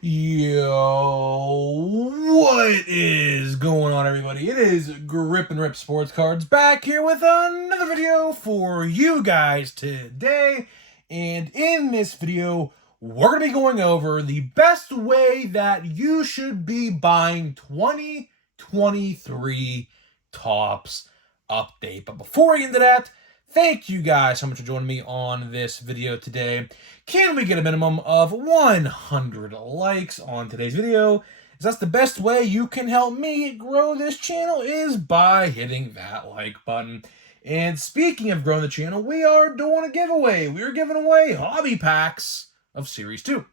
Yo, what is going on, everybody? It is Grip and Rip Sports Cards back here with another video for you guys today. And in this video, we're going to be going over the best way that you should be buying 2023 Topps update. But before we get into that, thank you guys so much for joining me on this video today. Can we get a minimum of 100 likes on today's video? As that's the best way you can help me grow this channel is by hitting that like button. And speaking of growing the channel, we are doing a giveaway. We are giving away hobby packs of Series 2.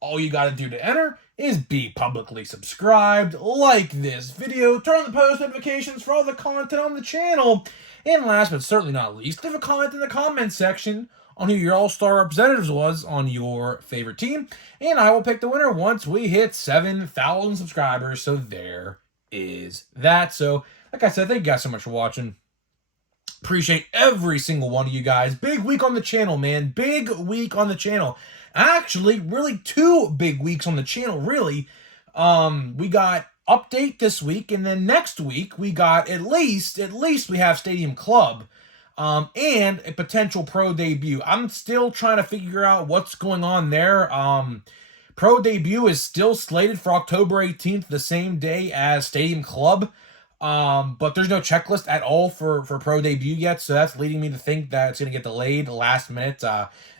All you got to do to enter is be publicly subscribed, like this video, turn on the post notifications for all the content on the channel, and last but certainly not least, leave a comment in the comments section on who your all-star representatives was on your favorite team, and I will pick the winner once we hit 7,000 subscribers. So there is that. So, like I said, thank you guys so much for watching. Appreciate every single one of you guys. Big week on the channel, man. Big week on the channel. Actually, really 2 big weeks on the channel, really. We got update this week, and then next week we got at least we have Stadium Club. And a potential pro debut. I'm still trying to figure out what's going on there. Pro debut is still slated for October 18th, the same day as Stadium Club. But there's no checklist at all for pro debut yet, so that's leading me to think that it's going to get delayed last minute.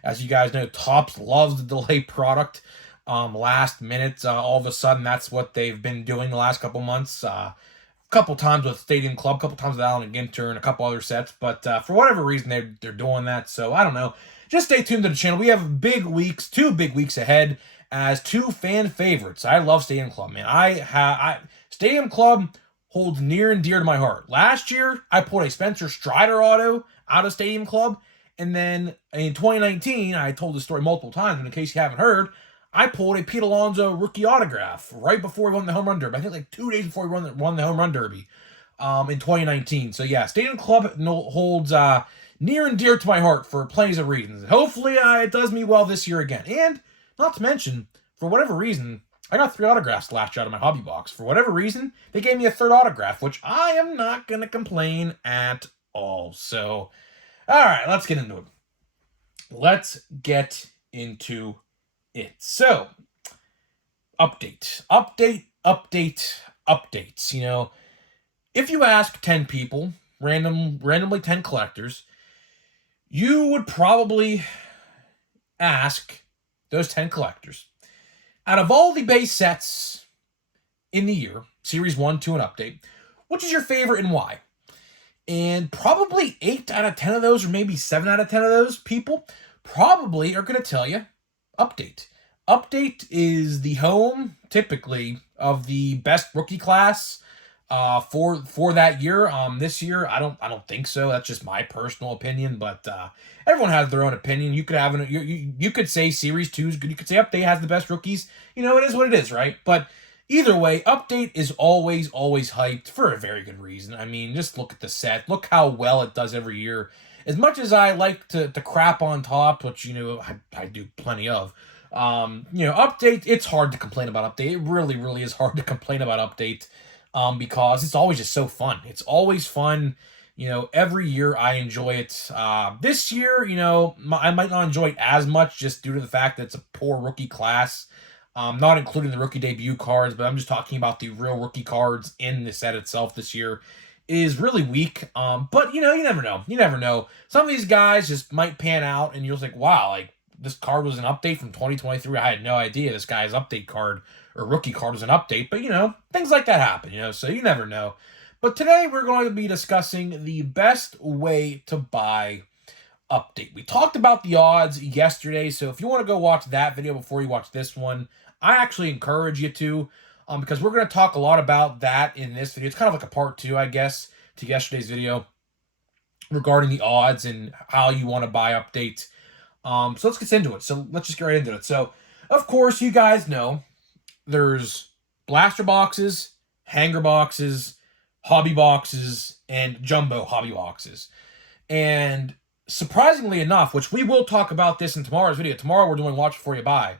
As you guys know, Topps loves to delay product last minute. All of a sudden, that's what they've been doing the last couple months. Couple times with Stadium Club, couple times with Allen and Ginter, and a couple other sets, but for whatever reason they're doing that. So I don't know. Just stay tuned to the channel. We have big weeks, 2 big weeks ahead as 2 fan favorites. I love Stadium Club, man. Stadium Club holds near and dear to my heart. Last year I pulled a Spencer Strider auto out of Stadium Club, and then in 2019 I told this story multiple times, but in case you haven't heard, I pulled a Pete Alonso rookie autograph right before he won the Home Run Derby. I think like 2 days before he won the Home Run Derby in 2019. So yeah, Stadium Club holds near and dear to my heart for plenty of reasons. And hopefully it does me well this year again. And not to mention, for whatever reason, I got 3 autographs last year out of my hobby box. For whatever reason, they gave me a 3rd autograph, which I am not going to complain at all. So, all right, let's get into it. Let's get into it. So, updates. You know, if you ask 10 people, randomly 10 collectors, you would probably ask those 10 collectors, out of all the base sets in the year, Series 1, 2, and Update, which is your favorite and why? And probably 8 out of 10 of those, or maybe 7 out of 10 of those people, probably are going to tell you Update. Update is the home, typically, of the best rookie class for that year. This year, I don't think so. That's just my personal opinion, but everyone has their own opinion. You could have you could say Series 2 is good. You could say Update has the best rookies. You know, it is what it is, right? But either way, Update is always hyped for a very good reason. I mean, just look at the set. Look how well it does every year. As much as I like to crap on top, which, you know, I do plenty of, you know, Update, it's hard to complain about Update. It really is hard to complain about Update, because it's always just so fun. It's always fun. You know, every year I enjoy it. This year, you know, I might not enjoy it as much just due to the fact that it's a poor rookie class. Not including the rookie debut cards, but I'm just talking about the real rookie cards in the set itself this year is really weak. But, you know, you never know. You never know. Some of these guys just might pan out, and you're just like, wow, like, this card was an update from 2023. I had no idea this guy's update card or rookie card was an update. But, you know, things like that happen, you know, so you never know. But today we're going to be discussing the best way to buy Update. We talked about the odds yesterday, so if you want to go watch that video before you watch this one, I actually encourage you to, because we're going to talk a lot about that in this video. It's kind of like a part 2, I guess, to yesterday's video regarding the odds and how you want to buy Update. So let's get into it. So let's just get right into it. So, of course, you guys know there's blaster boxes, hanger boxes, hobby boxes, and jumbo hobby boxes. And surprisingly enough, which we will talk about this in tomorrow's video. Tomorrow we're doing Watch Before You Buy.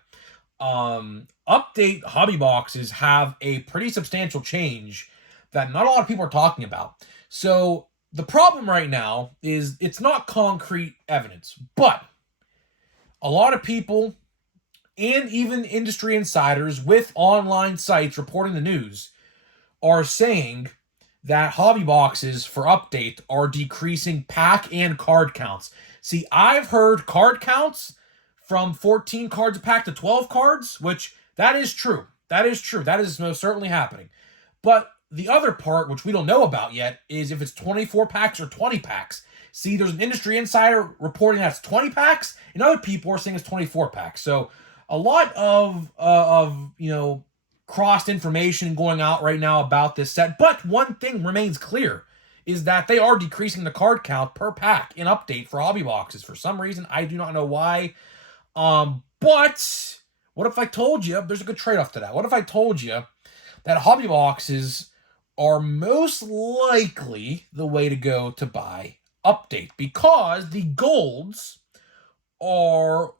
Update hobby boxes have a pretty substantial change that not a lot of people are talking about. So the problem right now is it's not concrete evidence, but a lot of people and even industry insiders with online sites reporting the news are saying that hobby boxes for update are decreasing pack and card counts. See, I've heard card counts from 14 cards a pack to 12 cards, which that is true. That is true. That is most certainly happening. But the other part, which we don't know about yet, is if it's 24 packs or 20 packs. See, there's an industry insider reporting that's 20 packs, and other people are saying it's 24 packs. So a lot of crossed information going out right now about this set. But one thing remains clear is that they are decreasing the card count per pack in update for hobby boxes. For some reason, I do not know why. But what if I told you there's a good trade-off to that? What if I told you that hobby boxes are most likely the way to go to buy update because the golds are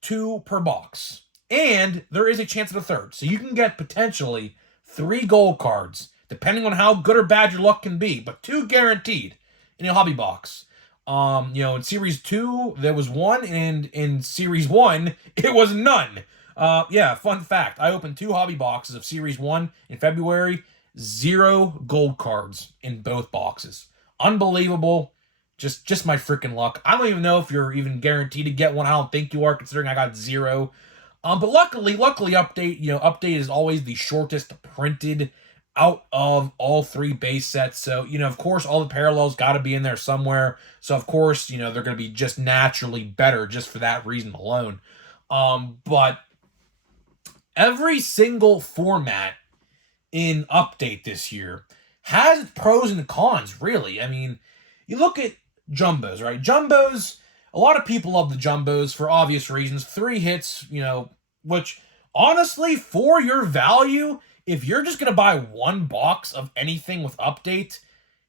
2 per box and there is a chance at a third, so you can get potentially 3 gold cards depending on how good or bad your luck can be, but 2 guaranteed in a hobby box. In series 2 there was 1, and in series 1 it was none. Fun fact, I opened 2 hobby boxes of series 1 in February. 0 gold cards in both boxes. Unbelievable. Just my freaking luck. I don't even know if you're even guaranteed to get one. I don't think you are, considering I got 0. But luckily, update is always the shortest printed out of all 3 base sets. So, of course, all the parallels got to be in there somewhere. So, of course, they're going to be just naturally better just for that reason alone. But every single format in update this year has its pros and cons, really. I mean, you look at jumbos, right? Jumbos, a lot of people love the jumbos for obvious reasons. 3 hits, which honestly, for your value, if you're just going to buy 1 box of anything with update,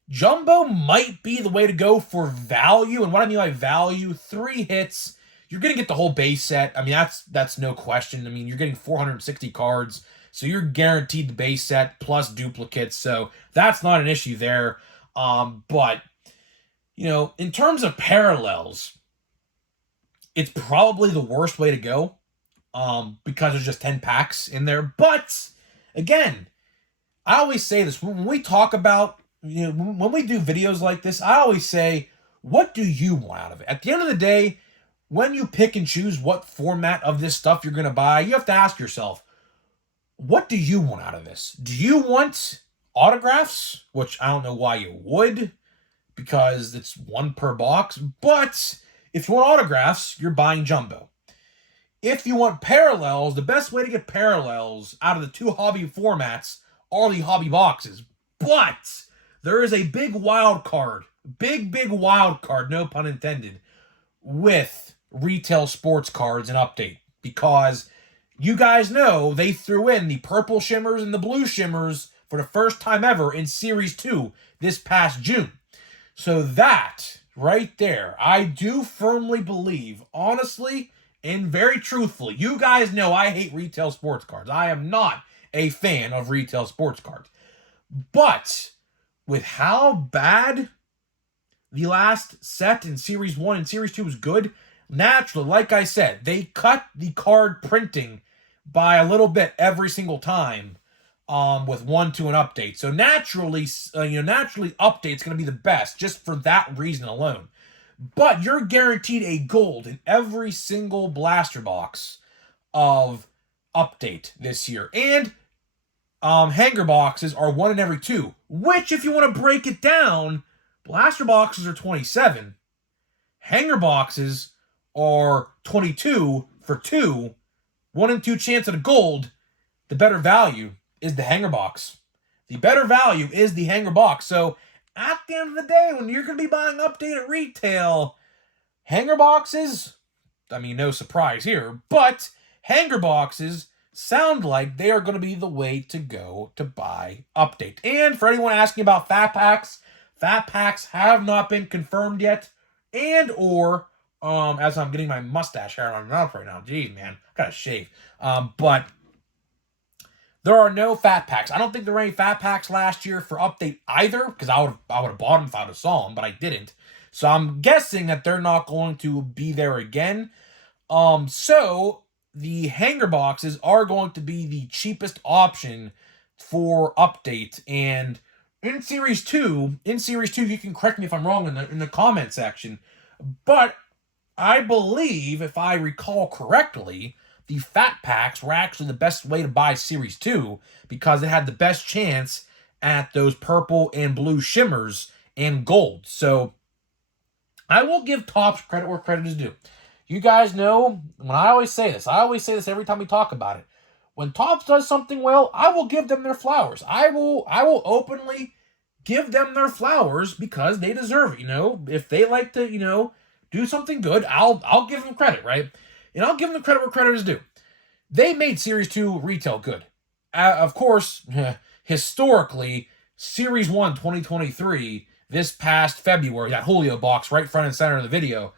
jumbo might be the way to go for value. And what I mean by value, 3 hits, you're going to get the whole base set. I mean, that's no question. I mean, you're getting 460 cards. So you're guaranteed the base set plus duplicates. So that's not an issue there. But, in terms of parallels, it's probably the worst way to go because there's just 10 packs in there. But, again, I always say this. When we talk about, when we do videos like this, I always say, what do you want out of it? At the end of the day, when you pick and choose what format of this stuff you're going to buy, you have to ask yourself, what do you want out of this? Do you want autographs? Which I don't know why you would, because it's 1 per box. But if you want autographs, you're buying jumbo. If you want parallels, the best way to get parallels out of the 2 hobby formats are the hobby boxes. But there is a big wild card, big wild card, no pun intended, with retail sports cards and update, because you guys know they threw in the purple shimmers and the blue shimmers for the first time ever in Series 2 this past June. So that right there, I do firmly believe, honestly and very truthfully, you guys know I hate retail sports cards. I am not a fan of retail sports cards. But with how bad the last set in Series 1 and Series 2 was good, naturally, like I said, they cut the card printing by a little bit every single time with 1, 2, and update. So naturally, update's going to be the best just for that reason alone. But you're guaranteed a gold in every single blaster box of update this year. And hanger boxes are 1 in every 2, which, if you want to break it down, blaster boxes are 27. Hanger boxes are 22 for 2. 1 in 2 chance at a gold. The better value is the hanger box. The better value is the hanger box. So at the end of the day, when you're going to be buying update at retail, hanger boxes, I mean, no surprise here, but hanger boxes sound like they are going to be the way to go to buy update. And for anyone asking about fat packs have not been confirmed yet and or as I'm getting my mustache hair on my mouth right now. Jeez, man, I gotta shave. But there are no fat packs. I don't think there were any fat packs last year for update either, because I would have bought them if I would have saw them, but I didn't. So I'm guessing that they're not going to be there again. So the hanger boxes are going to be the cheapest option for update. And in Series 2, you can correct me if I'm wrong in the comment section, but I believe, if I recall correctly, the fat packs were actually the best way to buy Series 2 because it had the best chance at those purple and blue shimmers and gold. So I will give Topps credit where credit is due. You guys know, when I always say this every time we talk about it. When Topps does something well, I will give them their flowers. I will openly give them their flowers because they deserve it. You know, if they like to, do something good, I'll give them credit, right? And I'll give them credit where credit is due. They made Series 2 retail good. Of course, historically, Series 1 2023, this past February, that Julio box right front and center of the video,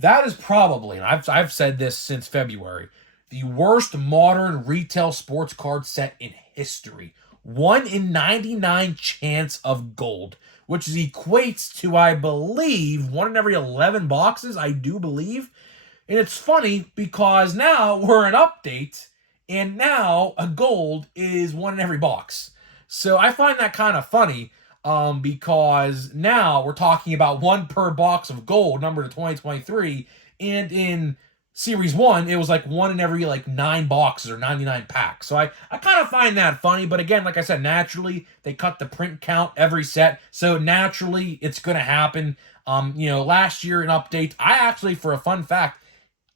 that is probably, and I've said this since February, the worst modern retail sports card set in history. 1 in 99 chance of gold, which equates to, I believe, 1 in every 11 boxes, I do believe. And it's funny because now we're an update, and now a gold is 1 in every box. So I find that kind of funny because now we're talking about 1 per box of gold, number to 2023, and in Series 1, it was like 1 in every 9 boxes or 99 packs. So I kind of find that funny, but again, like I said, naturally, they cut the print count every set, so naturally, it's going to happen. Last year in update, I actually, for a fun fact,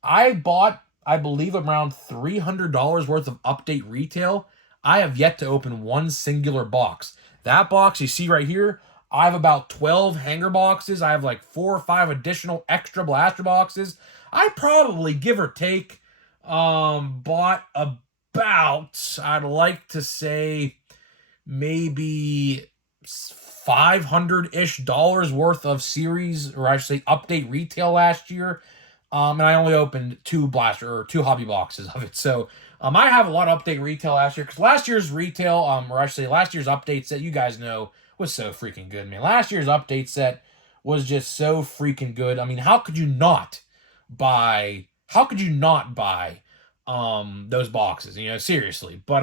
I bought, I believe, around $300 worth of update retail. I have yet to open one singular box. That box you see right here, I have about 12 hanger boxes. I have like 4 or 5 additional extra blaster boxes. I probably, give or take, bought about, I'd like to say, maybe $500-ish worth of series, or I should say update retail last year. And I only opened 2 hobby boxes of it. So I have a lot of update retail last year, because last year's retail, or I should say last year's update set, you guys know, was so freaking good, man. Last year's update set was just so freaking good. I mean, how could you not buy those boxes, seriously. But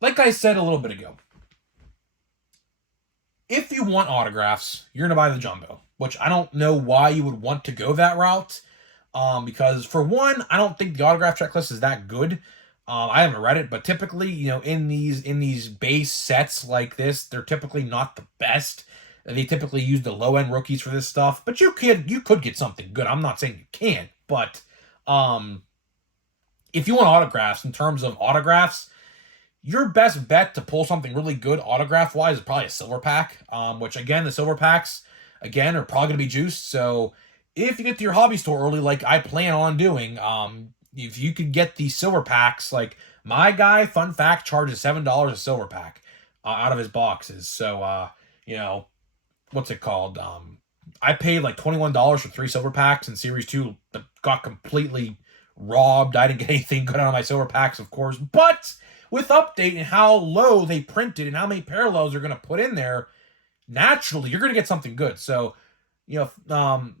like I said a little bit ago, if you want autographs, you're gonna buy the jumbo, which I don't know why you would want to go that route, because for one, I don't think the autograph checklist is that good. I haven't read it, but typically, in these base sets like this, they're typically not the best. They typically use the low-end rookies for this stuff, but you could get something good. I'm not saying you can't, but if you want autographs, in terms of autographs, your best bet to pull something really good autograph-wise is probably a silver pack, which, again, the silver packs, again, are probably going to be juiced. So if you get to your hobby store early, like I plan on doing, if you could get the silver packs, like my guy, fun fact, charges $7 a silver pack out of his boxes. So, what's it called? I paid like $21 for 3 silver packs in Series 2. Got completely robbed. I didn't get anything good out of my silver packs, of course. But with update and how low they printed and how many parallels they're going to put in there, naturally, you're going to get something good. So,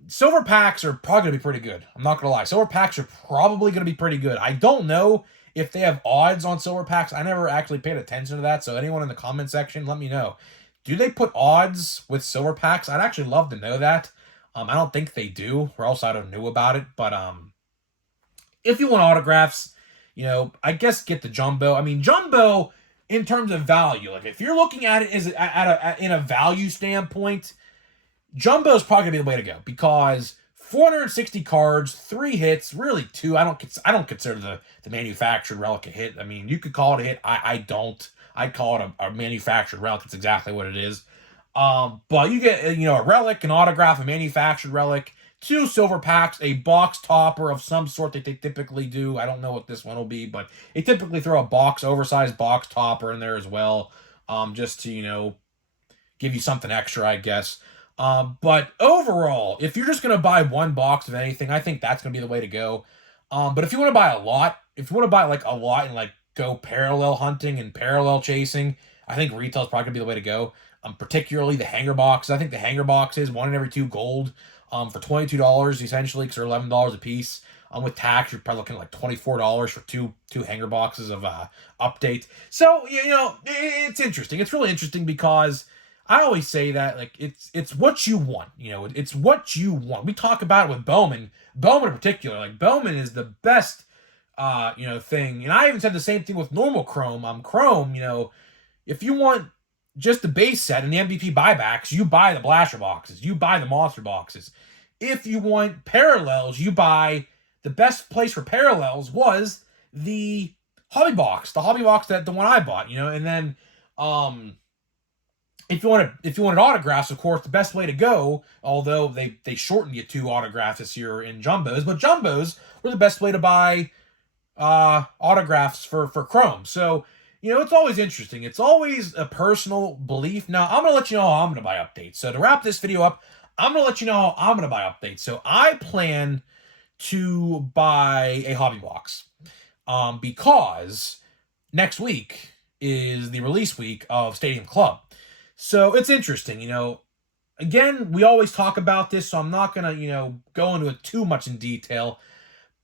silver packs are probably going to be pretty good. I'm not going to lie. Silver packs are probably going to be pretty good. I don't know if they have odds on silver packs. I never actually paid attention to that. So anyone in the comment section, let me know. Do they put odds with silver packs? I'd actually love to know that. I don't think they do, or else I'd have knew about it. But if you want autographs, I guess get the jumbo. I mean, jumbo in terms of value, like if you're looking at it as in a value standpoint, jumbo is probably gonna be the way to go, because 460 cards, 3 hits, really 2. I don't consider the manufactured relic a hit. I mean, you could call it a hit. I don't. I'd call it a manufactured relic. It's exactly what it is. But you get, a relic, an autograph, a manufactured relic, 2 silver packs, a box topper of some sort that they typically do. I don't know what this one will be, but they typically throw a oversized box topper in there as well, just to, give you something extra, I guess. But overall, if you're just going to buy one box of anything, I think that's going to be the way to go. But if you want to buy a lot, if you want to buy like a lot and like go parallel hunting and parallel chasing, I think retail is probably going to be the way to go. Particularly the hanger box. I think the hanger boxes, one in every two gold, for $22 essentially, because they're $11 a piece. With tax, you're probably looking at like $24 for two hanger boxes of update. So it's interesting. It's really interesting because I always say that like it's what you want. It's what you want. We talk about it with Bowman. Bowman in particular, like Bowman is the best thing. And I even said the same thing with normal Chrome. Chrome, if you want just the base set and the MVP buybacks, you buy the Blaster boxes. You buy the Monster boxes. If you want parallels, you buy the best place for parallels was the hobby box. The hobby box that the one I bought, and then if you wanted autographs, of course, the best way to go, although they shortened you 2 autographs this year in jumbos, but jumbos were the best way to buy autographs for Chrome. So it's always interesting. It's always a personal belief. Now, I'm going to let you know how I'm going to buy updates. So to wrap this video up, I'm going to let you know how I'm going to buy updates. So I plan to buy a hobby box because next week is the release week of Stadium Club. So it's interesting. Again, we always talk about this, so I'm not going to, go into it too much in detail.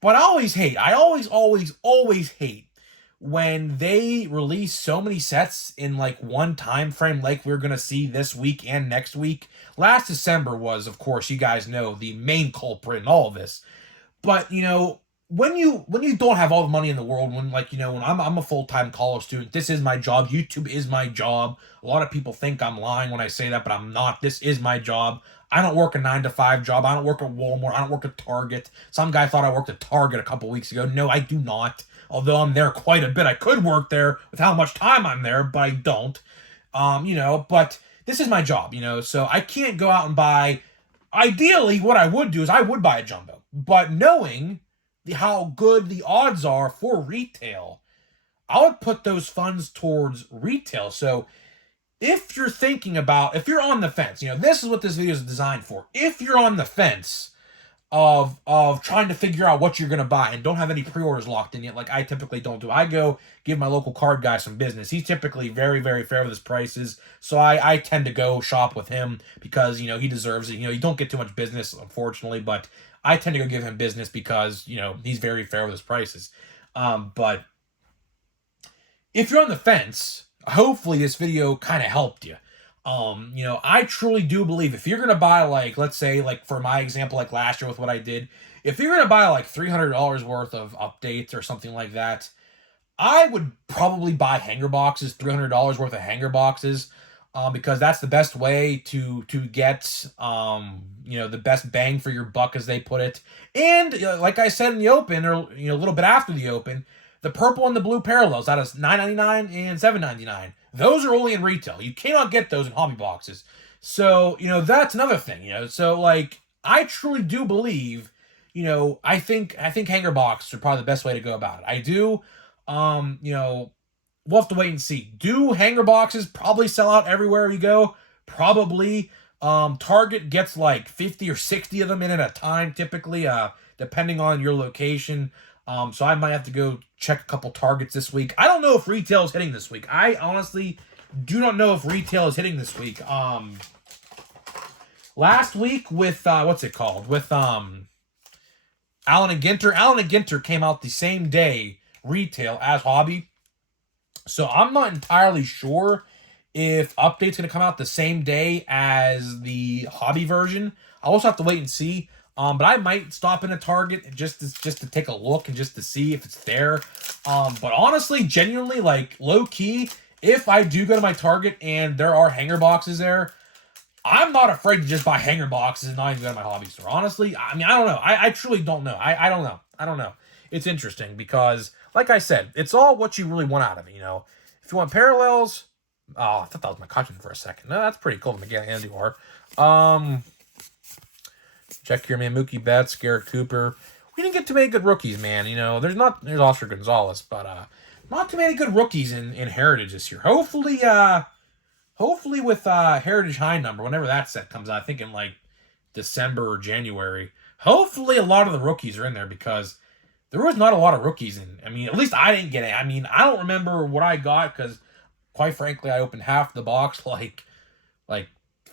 But I always hate when they release so many sets in like one time frame like we're going to see this week and next week. Last December was, of course, you guys know, the main culprit in all of this. But, when you don't have all the money in the world, when I'm a full-time college student, this is my job. YouTube is my job. A lot of people think I'm lying when I say that, but I'm not. This is my job. I don't work a 9-to-5 job. I don't work at Walmart. I don't work at Target. Some guy thought I worked at Target a couple weeks ago. No, I do not. Although I'm there quite a bit. I could work there with how much time I'm there, but I don't. But this is my job, so I can't go out and buy. Ideally, what I would do is I would buy a jumbo. But knowing how good the odds are for retail, I would put those funds towards retail. So if you're on the fence, this is what this video is designed for. If you're on the fence of trying to figure out what you're going to buy and don't have any pre-orders locked in yet, like I typically don't do, I go give my local card guy some business. He's typically very, very fair with his prices, so I tend to go shop with him because, he deserves it. You don't get too much business, unfortunately, but I tend to go give him business because, he's very fair with his prices. But if you're on the fence, hopefully this video kind of helped you. I truly do believe if you're going to buy, like, let's say, like, for my example, like last year with what I did, if you're going to buy, like, $300 worth of updates or something like that, I would probably buy hanger boxes, $300 worth of hanger boxes, because that's the best way to get, the best bang for your buck, as they put it. And, like I said in the open, or, a little bit after the open, the purple and the blue parallels, that is $9.99 and $7.99. Those are only in retail. You cannot get those in hobby boxes. So, that's another thing, So, like, I truly do believe, I think hanger boxes are probably the best way to go about it. I do. We'll have to wait and see. Do hanger boxes probably sell out everywhere you go? Probably. Target gets like 50 or 60 of them in at a time, typically, depending on your location. So I might have to go check a couple Targets this week. I don't know if retail is hitting this week. I honestly do not know if retail is hitting this week. Last week with, with Allen and Ginter. Allen and Ginter came out the same day retail as hobby. So I'm not entirely sure if update's going to come out the same day as the hobby version. I'll also have to wait and see. But I might stop in a Target just to take a look and just to see if it's there. But honestly, genuinely, like, low-key, if I do go to my Target and there are hanger boxes there, I'm not afraid to just buy hanger boxes and not even go to my hobby store. Honestly, I don't know. I truly don't know. I don't know. I don't know. It's interesting because, like I said, it's all what you really want out of it, If you want parallels... Oh, I thought that was my cousin for a second. No, that's pretty cool. Miguel Andujar. Check here, man. Mookie Betts, Garrett Cooper. We didn't get too many good rookies, man. There's Oscar Gonzalez, but not too many good rookies in Heritage this year. Hopefully hopefully with Heritage High number, whenever that set comes out, I think in like December or January. Hopefully a lot of the rookies are in there because there was not a lot of rookies in. I mean, at least I didn't get it. I mean, I don't remember what I got because, quite frankly, I opened half the box like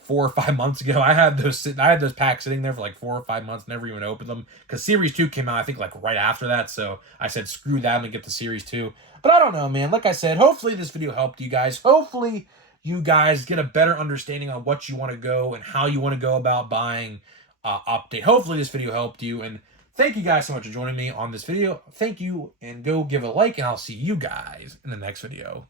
4 or 5 months ago. I had those packs sitting there for like 4 or 5 months, never even opened them because Series 2 came out I think like right after that. So I said screw that and get the Series 2. But I don't know, man. Like I said, hopefully this video helped you guys. Hopefully you guys get a better understanding on what you want to go and how you want to go about buying update. Hopefully this video helped you, and thank you guys so much for joining me on this video. Thank you, and go give a like, and I'll see you guys in the next video.